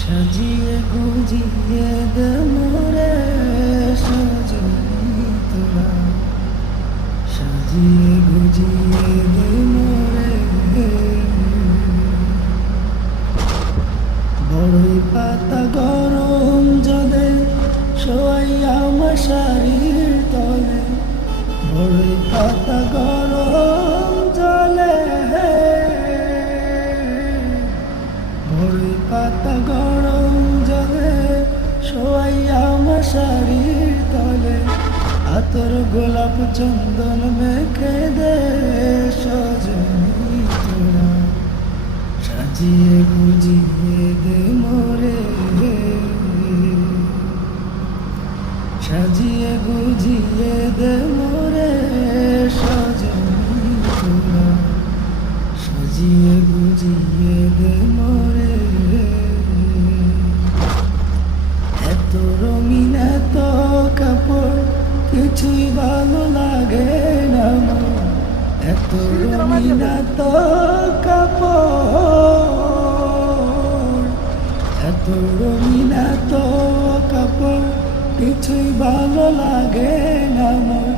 সাজিয়ে গুজিয়ে দে মোরে সাজিয়ে তোরা সাজিয়ে গুজিয়ে দে মোরে বড়ই পাতা গরম জলে শোয়াইয়া মশারির তলে বড়ই পাতা গরম পাতা গরম জলে, শোয়াইয়া মশারির তলে। আতর গোলাপ চন্দন মেখে দে সাজিয়ে গুজিয়ে দে মোরে। সাজিয়ে গুজিয়ে দে মোরে সজনী তোরা সাজিয়ে গুজিয়ে দে রঙিন কাপড় এত রঙিন এত কাপড়, কিছুই ভালো লাগে না আমার।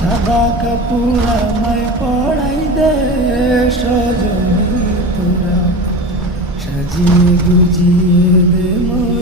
সাদা কাপড় আমায় পড়াই দে, সজনী তোরা। সাজিয়ে গুজিয়ে দে মোর